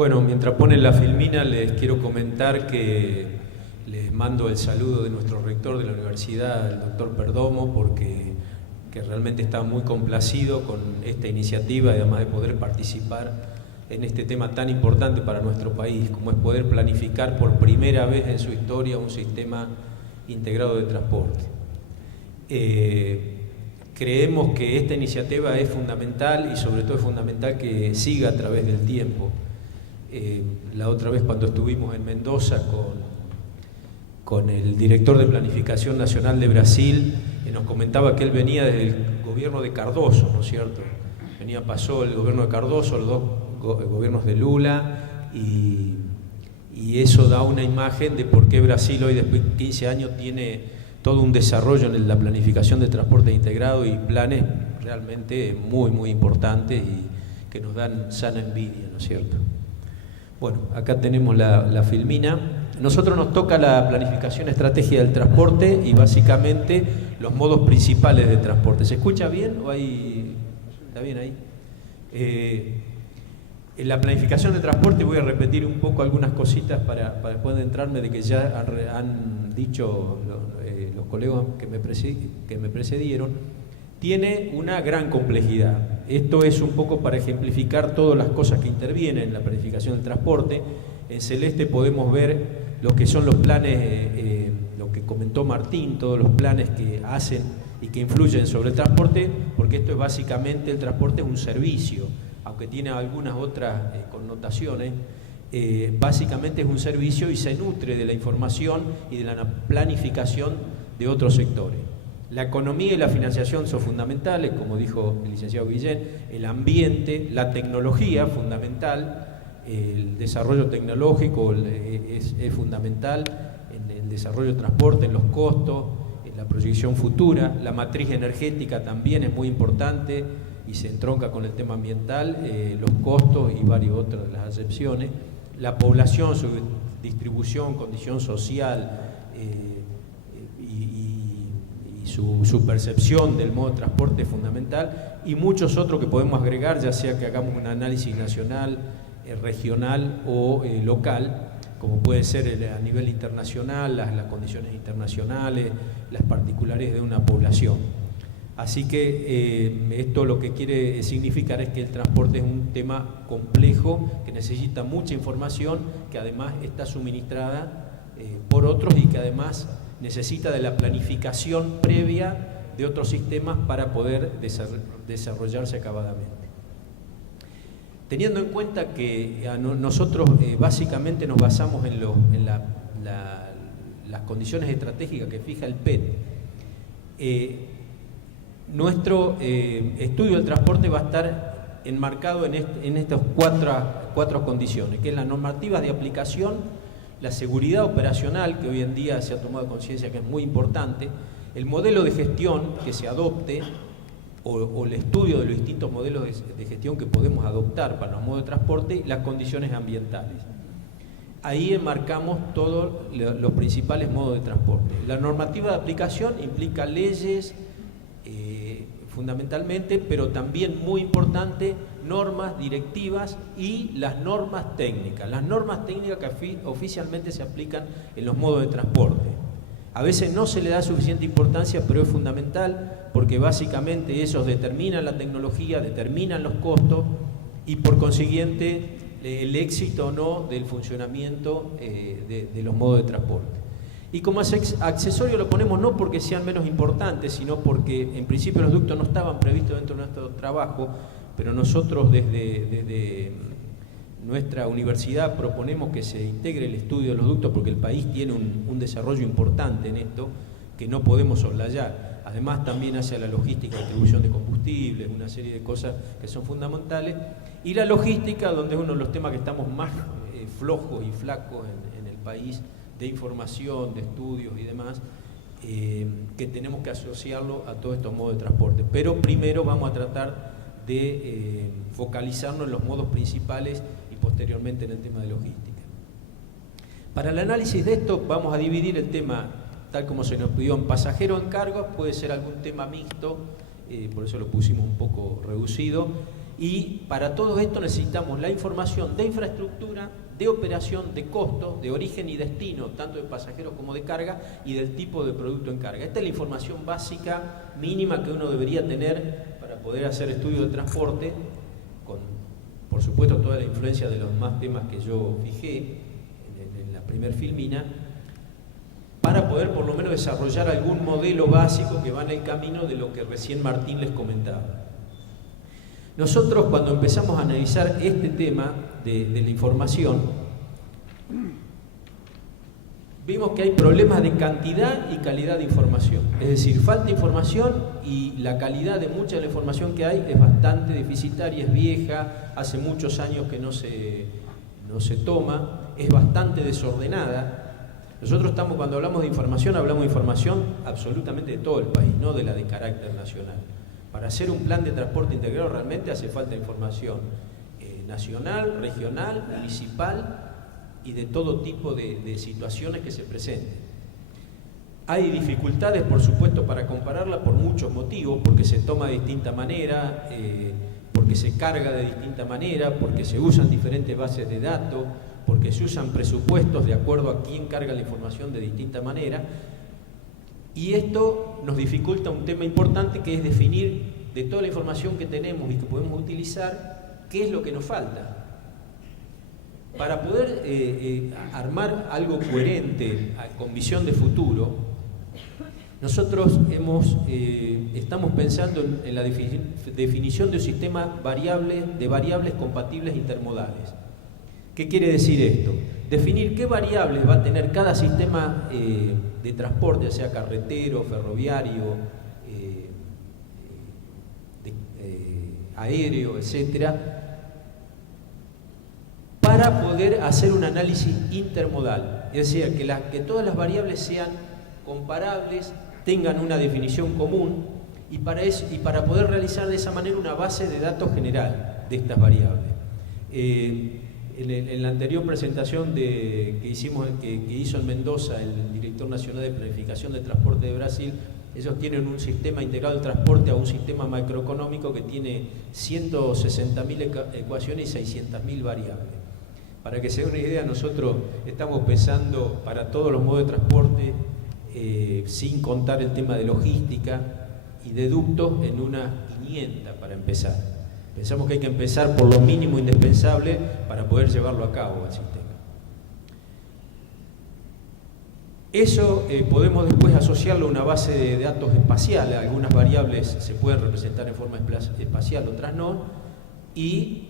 Bueno, mientras ponen la filmina les quiero comentar que les mando el saludo de nuestro rector de la universidad, el doctor Perdomo, porque realmente está muy complacido con esta iniciativa, además de poder participar en este tema tan importante para nuestro país, como es poder planificar por primera vez en su historia un sistema integrado de transporte. Creemos que esta iniciativa es fundamental y sobre todo es fundamental que siga a través del tiempo. La otra vez cuando estuvimos en Mendoza con el director de Planificación Nacional de Brasil, nos comentaba que él venía desde el gobierno de Cardoso, ¿no es cierto? Pasó el gobierno de Cardoso, los dos gobiernos de Lula, y eso da una imagen de por qué Brasil hoy, después de 15 años, tiene todo un desarrollo en la planificación de transporte integrado y planes realmente muy, muy importantes y que nos dan sana envidia, ¿no es cierto? Bueno, acá tenemos la filmina. Nosotros nos toca la planificación estratégica del transporte y básicamente los modos principales de transporte. ¿Se escucha bien o está bien ahí? En la planificación de transporte voy a repetir un poco algunas cositas para después de entrarme de que ya han dicho los colegas que me precedieron. Tiene una gran complejidad. Esto es un poco para ejemplificar todas las cosas que intervienen en la planificación del transporte. En celeste podemos ver lo que son los planes, lo que comentó Martín, todos los planes que hacen y que influyen sobre el transporte, porque esto es básicamente, el transporte es un servicio, aunque tiene algunas otras connotaciones, básicamente es un servicio y se nutre de la información y de la planificación de otros sectores. La economía y la financiación son fundamentales, como dijo el licenciado Guillén, el ambiente, la tecnología fundamental, el desarrollo tecnológico es fundamental en el desarrollo del transporte, en los costos, en la proyección futura. La matriz energética también es muy importante y se entronca con el tema ambiental, los costos y varias otras de las acepciones. La población, su distribución, condición social su percepción del modo de transporte es fundamental, y muchos otros que podemos agregar, ya sea que hagamos un análisis nacional, regional o local, como puede ser a nivel internacional, las condiciones internacionales, las particulares de una población. Así que esto lo que quiere significar es que el transporte es un tema complejo, que necesita mucha información, que además está suministrada por otros y que además necesita de la planificación previa de otros sistemas para poder desarrollarse acabadamente. Teniendo en cuenta que nosotros básicamente nos basamos en las condiciones estratégicas que fija el PET, nuestro estudio del transporte va a estar enmarcado en estas cuatro condiciones, que es la normativa de aplicación, la seguridad operacional, que hoy en día se ha tomado conciencia que es muy importante, el modelo de gestión que se adopte o el estudio de los distintos modelos de gestión que podemos adoptar para los modos de transporte y las condiciones ambientales. Ahí enmarcamos todos los principales modos de transporte. La normativa de aplicación implica leyes fundamentalmente, pero también muy importante, normas directivas y las normas técnicas. Las normas técnicas que oficialmente se aplican en los modos de transporte. A veces no se le da suficiente importancia, pero es fundamental porque básicamente esos determinan la tecnología, determinan los costos y por consiguiente el éxito o no del funcionamiento de los modos de transporte. Y como accesorio lo ponemos no porque sean menos importantes, sino porque en principio los ductos no estaban previstos dentro de nuestro trabajo, pero nosotros desde nuestra universidad proponemos que se integre el estudio de los ductos porque el país tiene un desarrollo importante en esto que no podemos soslayar. Además también hacia la logística, distribución de combustibles, una serie de cosas que son fundamentales. Y la logística, donde es uno de los temas que estamos más flojos y flacos en el país, de información, de estudios y demás, que tenemos que asociarlo a todos estos modos de transporte. Pero primero vamos a tratar de focalizarnos en los modos principales y posteriormente en el tema de logística. Para el análisis de esto vamos a dividir el tema, tal como se nos pidió, en pasajero o en carga, puede ser algún tema mixto, por eso lo pusimos un poco reducido, Y para todo esto necesitamos la información de infraestructura, de operación, de costo, de origen y destino, tanto de pasajeros como de carga, y del tipo de producto en carga. Esta es la información básica, mínima, que uno debería tener para poder hacer estudios de transporte, con, por supuesto, toda la influencia de los más temas que yo fijé en la primer filmina, para poder por lo menos desarrollar algún modelo básico que va en el camino de lo que recién Martín les comentaba. Nosotros, cuando empezamos a analizar este tema de la información, vimos que hay problemas de cantidad y calidad de información. Es decir, falta información y la calidad de mucha de la información que hay es bastante deficitaria, es vieja, hace muchos años que no se toma, es bastante desordenada. Nosotros cuando hablamos de información absolutamente de todo el país, no de la de carácter nacional. Para hacer un plan de transporte integrado realmente hace falta información nacional, regional, municipal y de todo tipo de situaciones que se presenten. Hay dificultades, por supuesto, para compararla por muchos motivos, porque se toma de distinta manera, porque se carga de distinta manera, porque se usan diferentes bases de datos, porque se usan presupuestos de acuerdo a quién carga la información de distinta manera. Y esto nos dificulta un tema importante, que es definir de toda la información que tenemos y que podemos utilizar, qué es lo que nos falta. Para poder armar algo coherente, con visión de futuro, nosotros estamos pensando en la definición de un sistema de variables compatibles intermodales. ¿Qué quiere decir esto? Definir qué variables va a tener cada sistema de transporte, ya sea carretero, ferroviario, aéreo, etcétera, para poder hacer un análisis intermodal. Es decir, que todas las variables sean comparables, tengan una definición común, y para poder realizar de esa manera una base de datos general de estas variables. En la anterior presentación que hizo en Mendoza el Director Nacional de Planificación de Transporte de Brasil, ellos tienen un sistema integrado de transporte a un sistema macroeconómico que tiene 160.000 ecuaciones y 600.000 variables. Para que se den una idea, nosotros estamos pensando para todos los modos de transporte, sin contar el tema de logística y de ductos, en unas 500 para empezar. Pensamos que hay que empezar por lo mínimo indispensable para poder llevarlo a cabo al sistema. Eso podemos después asociarlo a una base de datos espacial. Algunas variables se pueden representar en forma espacial, otras no. Y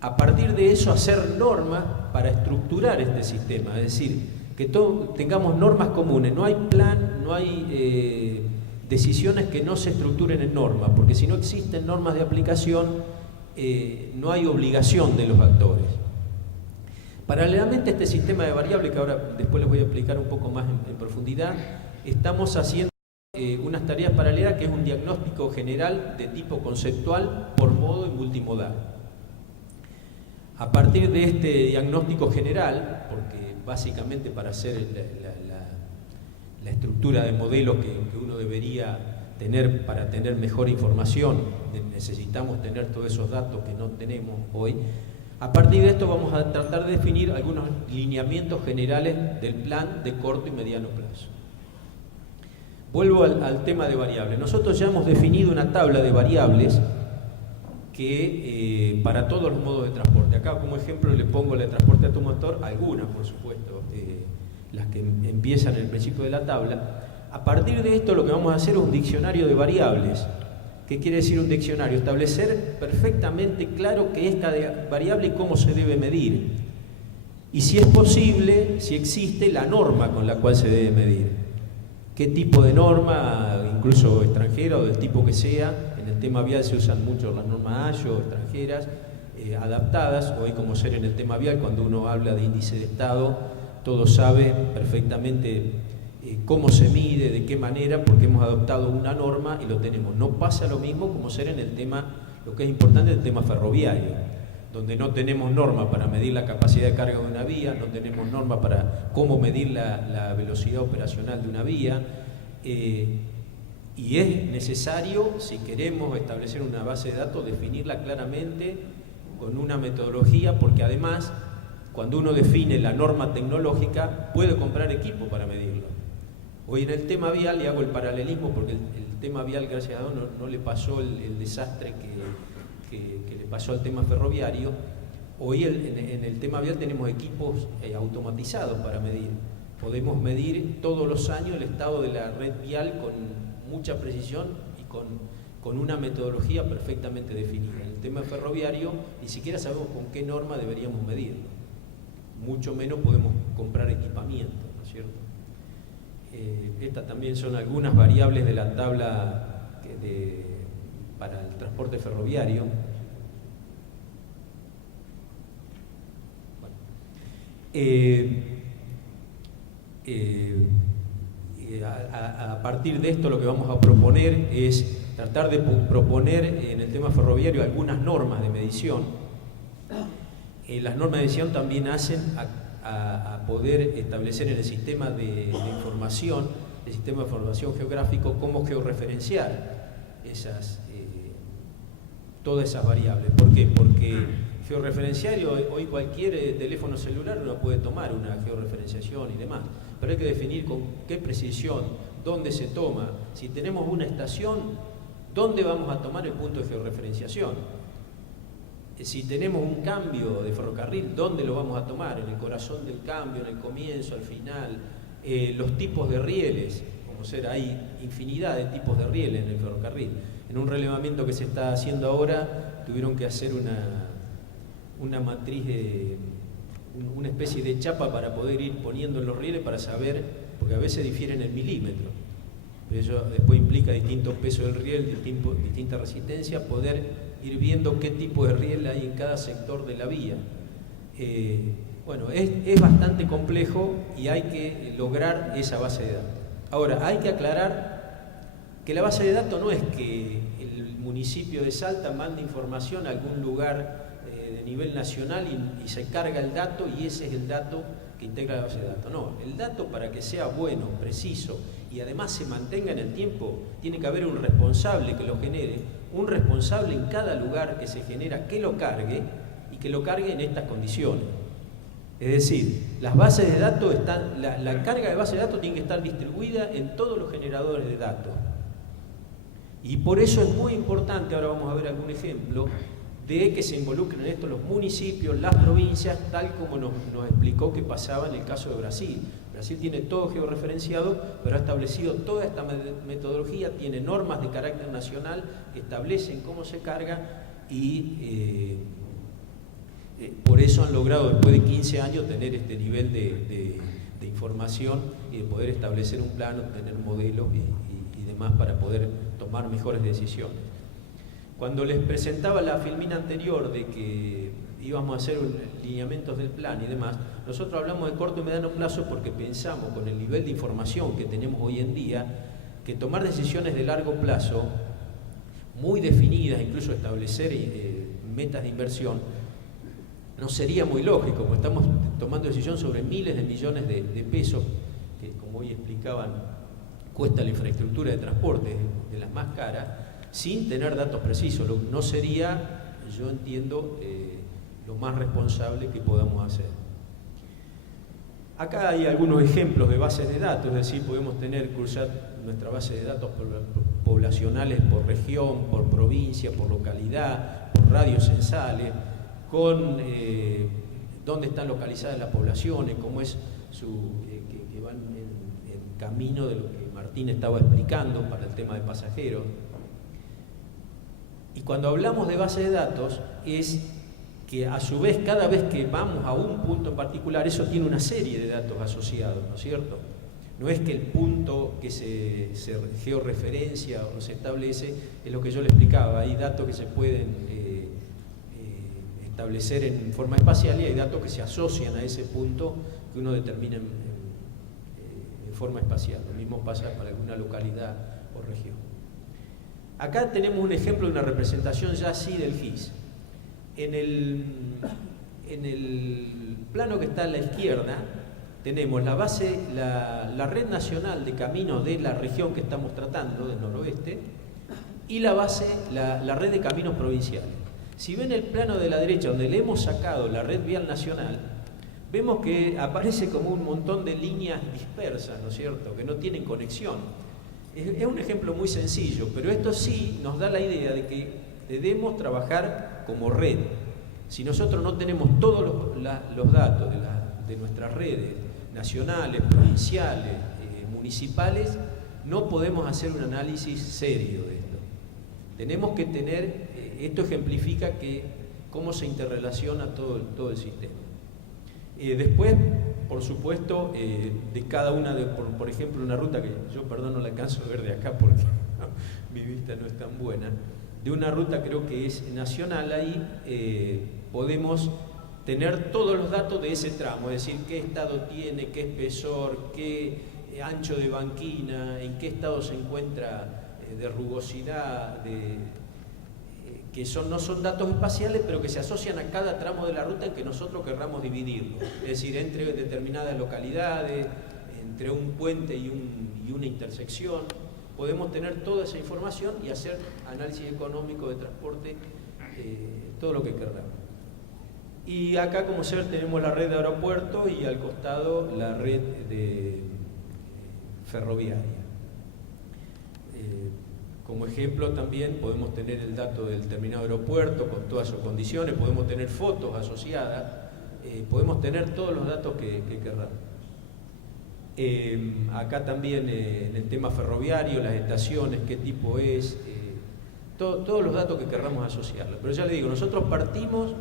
a partir de eso hacer normas para estructurar este sistema. Es decir, que tengamos normas comunes. No hay plan, no hay decisiones que no se estructuren en normas, porque si no existen normas de aplicación, no hay obligación de los actores. Paralelamente a este sistema de variables, que ahora después les voy a explicar un poco más en profundidad, estamos haciendo unas tareas paralelas, que es un diagnóstico general de tipo conceptual por modo y multimodal. A partir de este diagnóstico general, porque básicamente para hacer la estructura de modelos que uno debería tener para tener mejor información, necesitamos tener todos esos datos que no tenemos hoy. A partir de esto vamos a tratar de definir algunos lineamientos generales del plan de corto y mediano plazo. Vuelvo al tema de variables. Nosotros ya hemos definido una tabla de variables que para todos los modos de transporte. Acá como ejemplo le pongo la de transporte automotor, algunas por supuesto, las que empiezan en el principio de la tabla. A partir de esto lo que vamos a hacer es un diccionario de variables. ¿Qué quiere decir un diccionario? Establecer perfectamente claro qué es cada variable y cómo se debe medir. Y si es posible, si existe la norma con la cual se debe medir. ¿Qué tipo de norma, incluso extranjera o del tipo que sea? En el tema vial se usan mucho las normas AYO, extranjeras, adaptadas. Hoy, como ser en el tema vial, cuando uno habla de índice de estado, todo sabe perfectamente cómo se mide, de qué manera, porque hemos adoptado una norma y lo tenemos. No pasa lo mismo como ser en el tema, lo que es importante, el tema ferroviario, donde no tenemos norma para medir la capacidad de carga de una vía, no tenemos norma para cómo medir la velocidad operacional de una vía. Y es necesario, si queremos establecer una base de datos, definirla claramente con una metodología, porque además, cuando uno define la norma tecnológica, puede comprar equipo para medirlo. Hoy en el tema vial, y hago el paralelismo porque el tema vial, gracias a Dios, no le pasó el desastre que le pasó al tema ferroviario. Hoy en el tema vial tenemos equipos automatizados para medir. Podemos medir todos los años el estado de la red vial con mucha precisión y con una metodología perfectamente definida. En el tema ferroviario ni siquiera sabemos con qué norma deberíamos medirlo. Mucho menos podemos comprar equipamiento, ¿no es cierto? Estas también son algunas variables de la tabla para el transporte ferroviario. A partir de esto lo que vamos a proponer es tratar de proponer en el tema ferroviario algunas normas de medición. Las normas de medición también hacen a poder establecer en el sistema de información, el sistema de información geográfico, cómo georreferenciar todas esas variables. ¿Por qué? Porque georreferenciario, hoy cualquier teléfono celular uno puede tomar una georreferenciación y demás, pero hay que definir con qué precisión, dónde se toma. Si tenemos una estación, ¿dónde vamos a tomar el punto de georreferenciación? Si tenemos un cambio de ferrocarril, ¿dónde lo vamos a tomar? ¿En el corazón del cambio, en el comienzo, al final? Los tipos de rieles, como ser, hay infinidad de tipos de rieles en el ferrocarril. En un relevamiento que se está haciendo ahora, tuvieron que hacer una matriz, una especie de chapa para poder ir poniendo en los rieles para saber, porque a veces difieren en milímetros. Pero eso después implica distintos pesos del riel, distinta resistencia, poder ir viendo qué tipo de riel hay en cada sector de la vía. Bueno, es bastante complejo y hay que lograr esa base de datos. Ahora, hay que aclarar que la base de datos no es que el municipio de Salta mande información a algún lugar de nivel nacional y se carga el dato y ese es el dato que integra la base de datos. No, el dato, para que sea bueno, preciso y además se mantenga en el tiempo, tiene que haber un responsable que lo genere, un responsable en cada lugar que se genera que lo cargue y que lo cargue en estas condiciones. Es decir, las bases de datos la carga de base de datos tiene que estar distribuida en todos los generadores de datos. Y por eso es muy importante, ahora vamos a ver algún ejemplo, de que se involucren en esto los municipios, las provincias, tal como nos explicó que pasaba en el caso de Brasil. Brasil tiene todo georreferenciado, pero ha establecido toda esta metodología, tiene normas de carácter nacional que establecen cómo se carga y por eso han logrado después de 15 años tener este nivel de información y de poder establecer un plano, tener modelos y demás para poder tomar mejores decisiones. Cuando les presentaba la filmina anterior de que íbamos a hacer lineamientos del plan y demás, nosotros hablamos de corto y mediano plazo porque pensamos, con el nivel de información que tenemos hoy en día, que tomar decisiones de largo plazo, muy definidas, incluso establecer metas de inversión, no sería muy lógico, porque estamos tomando decisión sobre miles de millones de pesos, que como hoy explicaban, cuesta la infraestructura de transporte, de las más caras, sin tener datos precisos. No sería, yo entiendo, lo más responsable que podamos hacer. Acá hay algunos ejemplos de bases de datos, es decir, podemos cruzar nuestra base de datos poblacionales por región, por provincia, por localidad, por radios censales, con dónde están localizadas las poblaciones, cómo es que van en camino de lo que Martín estaba explicando para el tema de pasajeros. Y cuando hablamos de base de datos es que a su vez cada vez que vamos a un punto en particular eso tiene una serie de datos asociados, ¿no es cierto? No es que el punto que se georreferencia o se establece es lo que yo le explicaba, hay datos que se pueden establecer en forma espacial y hay datos que se asocian a ese punto que uno determina en forma espacial. Lo mismo pasa para alguna localidad o región. Acá tenemos un ejemplo de una representación ya así del GIS. En el plano que está a la izquierda tenemos la base, la red nacional de caminos de la región que estamos tratando, del noroeste, y la base, la red de caminos provinciales. Si ven el plano de la derecha, donde le hemos sacado la red vial nacional, vemos que aparece como un montón de líneas dispersas, ¿no es cierto?, que no tienen conexión. Es un ejemplo muy sencillo, pero esto sí nos da la idea de que debemos trabajar como red. Si nosotros no tenemos todos los datos de nuestras redes nacionales, provinciales, municipales, no podemos hacer un análisis serio de esto. Tenemos que tener, esto ejemplifica cómo se interrelaciona todo el sistema. Después, por supuesto, de cada una, por ejemplo, una ruta que yo, perdón, no la alcanzo a ver de acá porque mi vista no es tan buena, de una ruta creo que es nacional, ahí podemos tener todos los datos de ese tramo, es decir, qué estado tiene, qué espesor, qué ancho de banquina, en qué estado se encuentra de rugosidad, que no son datos espaciales, pero que se asocian a cada tramo de la ruta en que nosotros querramos dividirlo. Es decir, entre determinadas localidades, entre un puente y una intersección, podemos tener toda esa información y hacer análisis económico de transporte, todo lo que querramos. Y acá, como se ve, tenemos la red de aeropuertos y al costado la red ferroviaria. Como ejemplo también podemos tener el dato del terminado aeropuerto con todas sus condiciones, podemos tener fotos asociadas, podemos tener todos los datos que querramos. Acá también en el tema ferroviario, las estaciones, qué tipo es, todos los datos que querramos asociarlo. Pero ya le digo, nosotros partimos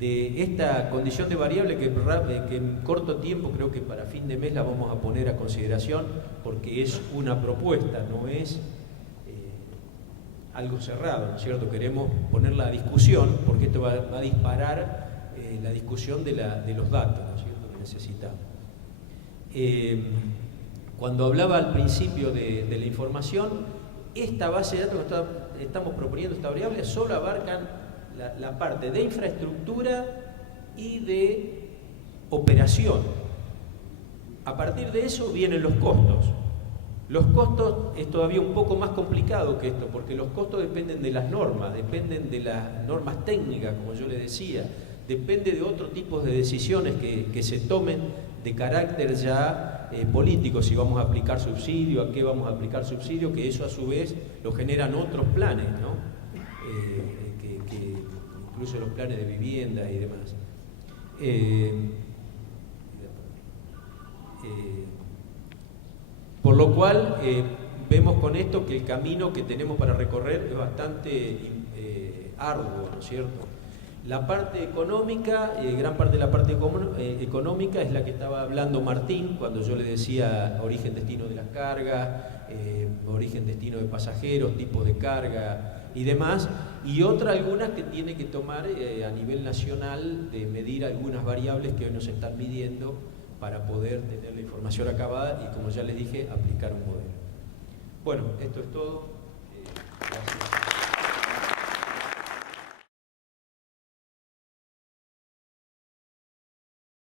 de esta condición de variable que en corto tiempo, creo que para fin de mes la vamos a poner a consideración porque es una propuesta, no es algo cerrado, ¿no es cierto? Queremos ponerla a discusión porque esto va a disparar la discusión de los datos, ¿no es cierto?, que necesitamos. Cuando hablaba al principio de la información, esta base de datos que estamos proponiendo, esta variable, solo abarcan la parte de infraestructura y de operación. A partir de eso vienen los costos. Los costos es todavía un poco más complicado que esto, porque los costos dependen de las normas, dependen de las normas técnicas, como yo les decía, depende de otro tipo de decisiones que se tomen de carácter ya político, si vamos a aplicar subsidio, a qué vamos a aplicar subsidio, que eso a su vez lo generan otros planes, ¿no? Que incluso los planes de vivienda y demás. Por lo cual, vemos con esto que el camino que tenemos para recorrer es bastante arduo, ¿no es cierto? La parte económica, gran parte de la parte económica es la que estaba hablando Martín cuando yo le decía origen-destino de las cargas, origen-destino de pasajeros, tipos de carga y demás, y algunas que tiene que tomar a nivel nacional de medir algunas variables que hoy nos están midiendo para poder tener la información acabada y, como ya les dije, aplicar un modelo. Bueno, esto es todo.